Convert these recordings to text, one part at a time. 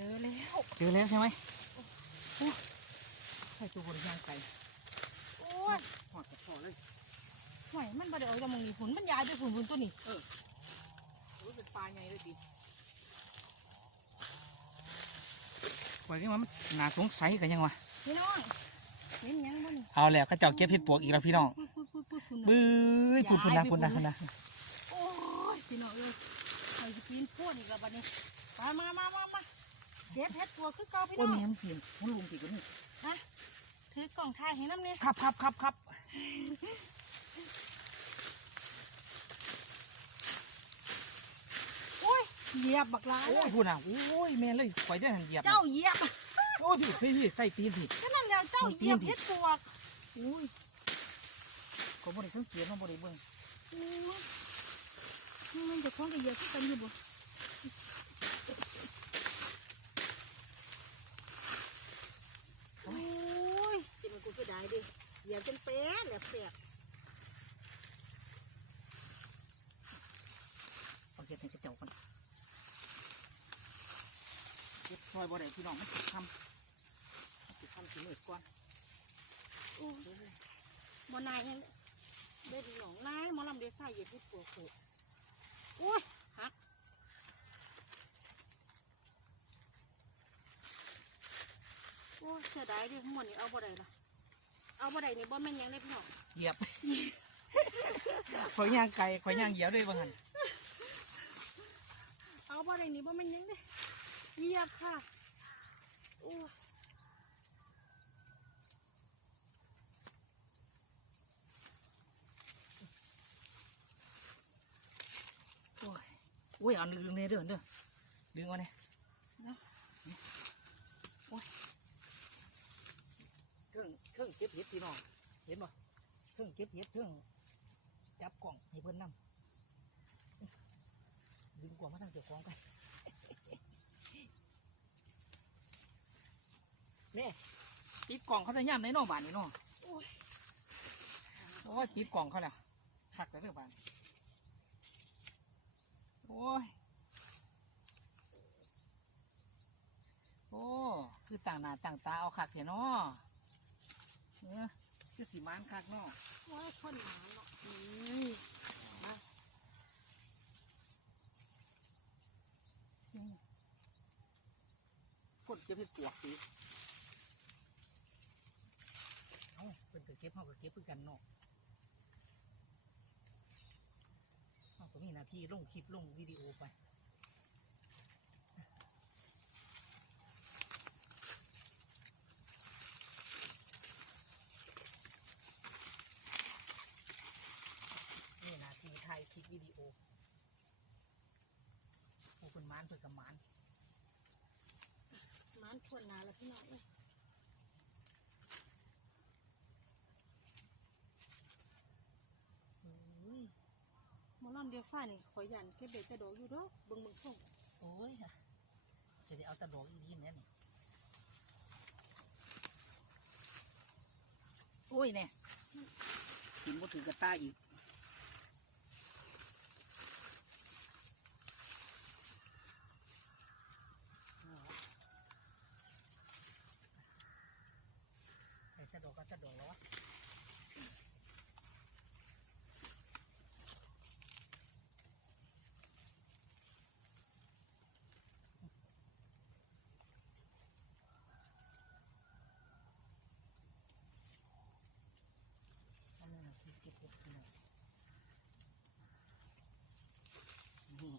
เจอแล้วเจอแล้วใช่ไหมโอ้ใช่ตัวบริย่างไก่โอ้ยหอดกับพ่อเลยหอยมันบ่ได้เอาจากหมองนี้ผุนมันยายไปผุนผุนตัวนี้โอ้ยเป็นปลาไงเลยดิปล่อยนี่มันน่าสงสัยกันยังวะพี่น้องเห็นหยังบ่นี่เอาแล้วเขาเจ้าเก็บเห็ดปวกอีกแล้วพี่น้องพูดพูดพูดพูดพูดบื้อพูดพูดนะพูดนะพูดนะโอ้ยพี่น้องเอ้ยไปสิปีนพ่นอีกแล้วบัดนี้มามามามามาเก็บเห็ดตัวคือเก่าพี่โอ้น้ยองแม่มันเปลี่ยนมันลุงติดกันนี่ฮะถือกล่องถ่ายให้น้ำเนี่ยครับครับครับครับโอ้ยเหยียบบักหลายโอ้เลยยพูดนะโอ้ยแม่เลยปล่อยได้หันเหยียบเจ้าเหยียบโอ้ยพี่พี่พี่ใส่ตีนพี่ก็นั่นแล้วเจ้าเหยียบเห็ดปวกอุ้ยก็บริสังเกตมันบริเบิ่งอืมมันจะคล้องกับเหยียบที่กันอยู่บ่โอ้ยจิมันกูจะได้ดิเหยียบจนเป๊ะแหลบแสบเอาเห็ดให้กระเจ้ากันเก็บซอยบ่ได้พี่น้องมันติดคำมันติดคำสิเมื่อก่อนโอ้ยบ่นายยังเด็ดหนองนายหมอลำเดซ่าเหยียบที่ปวกโขโอ้ยหักโอ้ยเสียดายดิหมดนี่เอาบ่ได้ละ เอาบ่ได้นี่บ่แม่นหยังได้พี่น้องเหยียบข่อยย่างไก่ข่อยย่างเหยียบด้วยบ่หันเอาบ่ได้นี่บ่แม่นหยังเด้เหยียบค่ะโอ้ยโอ้ยโอ้ยเอาดึงดึงเนี่ยเด้อเด้อดึงเอาเนี่ย เนาะ โอ้ย เครื่องเครื่องเก็บเห็ดพี่น้อง เห็นบ่เครื่องเก็บเห็ดเครื่องจับกล่องให้เพิ่นนำดึงกล่องมาทางเจ้าของกันแม่ปิดกล่องเขาจะย่ำในนอกบ้านนี่เนาะโอ้ยโอ้ยปิดกล่องเขาแล้วหักแต่เรื่องบ้านโอ้ยโอ้ คือต่างหน้าต่างตาเอาคักเถอะเนาะ เออคือสีมานคักเนาะว่าคนหมาเนาะอืมอืมคนเก็บเห็ดปวกสิเอ้าเป็นก็เก็บเฮาก็เก็บเพื่อกันเนาะเฮาก็มีหน้าที่ลงคลิปลงวิดีโอไป นี่หนาทีถ่ายคลิปวิดีโอผู้คนหมานเพื่อกับหมาน นนาแล้วพี่น้องเอ้ยอุ้ยหมอลำเดียวซ่านี่ขอยยันเก็บเบ็ดจะดอกอยู่เด้อเบิ่งเบิ่งส่งโอ้ยจะได้เอาตะดอกอีกทีนั่นนี่โอ้ยเนี่ยกินบ่ถือกระตาอีกะดอกก็ตะดอกแล้ววะ อันนี้นะคือเก็บเห็ดพี่น้องนี่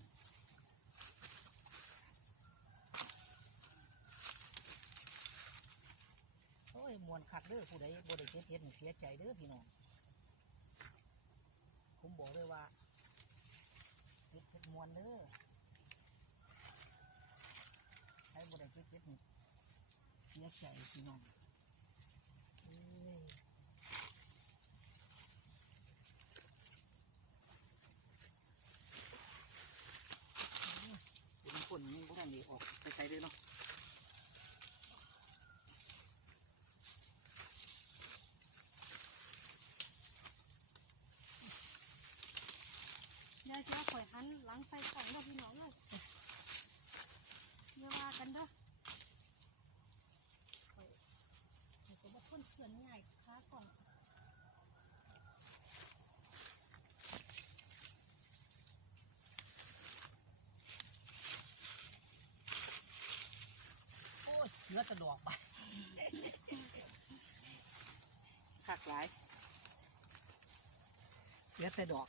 โอ้ย มวนคักเด้อผู้ใดบ่ได้เก็บเห็ดนี่เสียใจเด้อพี่น้องผมบอกเลยว่าเก็บเห็ดมวนเด้อใครบ่ได้เก็บเห็ดนี่เสียใจพี่น้อง หันหลังใส่ของเล้อพี่น้องเลยเยาว่ากันเด้อขอยก็บ่ทนเขื่อนง่ายค้ากล่องโอ้ยเนื้อจะดอกไปคักหลายเนื้อจะดอก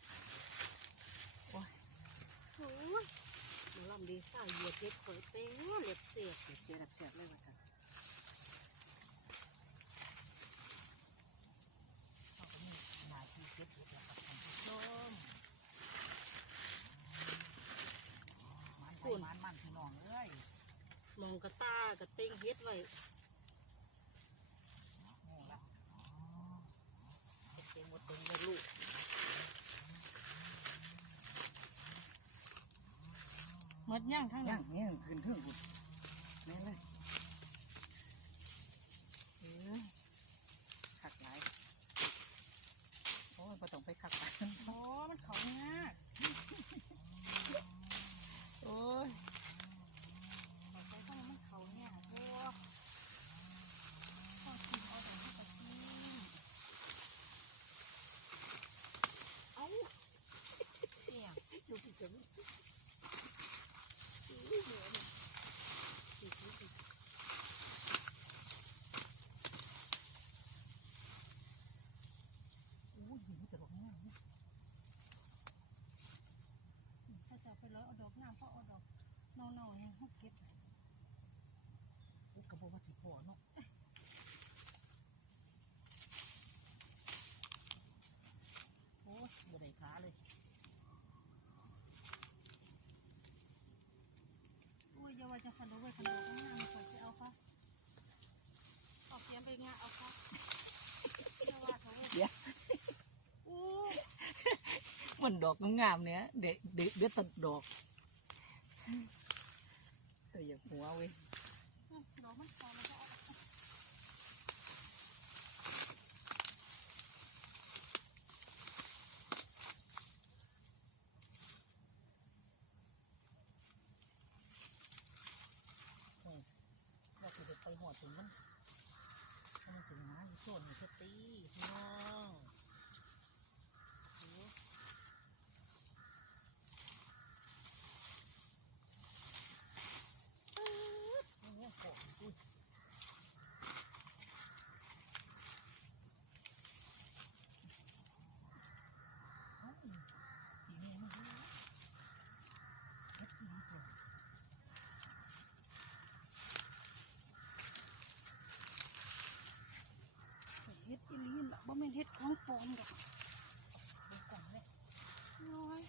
ดซ่าเหยียดเฮ็ดข่อยเต้เล็บเสียบเจ็บเจ็บแสบเลยว่าสันเอาก็มีหนาทีเจ็บเจ็บแล้วครับท่านผู้ชมมันไปมันมันพี่น้องเอ้ยมองกระตากระเต้งเฮ็ดไว้โง่ละกระเต้งบ่เต้งบ่ลูก ย่างทั้งย่านั้นงนี้ขึ้นคุณแม่นเลยเออคักหลายโอ้ยบ่ต้องไปคักหลาย โอ้มันเขายาก โอ้ย เอาไปต้องมันเขายากพวกต้องกินเอาแต่ให้ไปกินเอาเสี่ยง อยู่ที่จะมี อู้หิวแต่ดอกงามนะถ้าจะเอาไปร้อยเอาดอกงามเพราะเอาดอกเน่าๆเนี่ยเขาเก็บ อุ๊ยกระบอกว่าสิพอเนาะโอ้ยบ่ได้ขาเลย โอ้ยอย่าว่าจะคันดอกไว้คันดอกงามๆข่อยจะเอาค่ะเอาเพียนไปงาเอาค่ะอย่าว่าเขาเว้ย เดี๋ยว โอ้ มันดอกงามๆเนี่ยเด็ดเด็ดเด็ดตัดดอกแต่อย่าหัวเว้ยเขาแล้วก็เอเด็ดไปหอดถึงมันมันสิงานส่วนมันจะตีพี่น้องโอ้ยเนี่ยของอุ้ยเอ้าทีนี้มันดีเฮ็ดอีกแล้ว เฮ็ดอีหลีล่ะบ่แม่นเฮ็ดของปลอมดอก ดูกล่องเนี่ย น้อย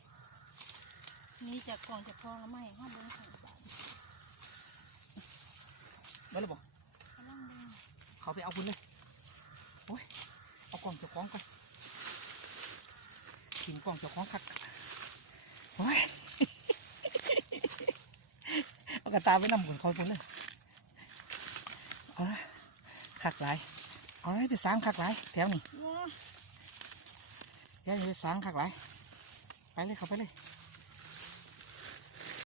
นี่จากกล่องจากคลองแล้วไม่ห้าเบิ้งของบาทได้หรือเปล่ากำลังเบิ้งเขาไปเอาคุณเลยโอ้ยเอากล่องเจ้าของกันกินกล่องเจ้าของคักโอ้ยเอากระตาไว้นำคนคอยคุณเลยเอาละคักหลายเอาเลยไปสางคักหลายแถวนี้ว้าแถวนี้ไปสางคักหลายไปเลยเข้าไปเลยโ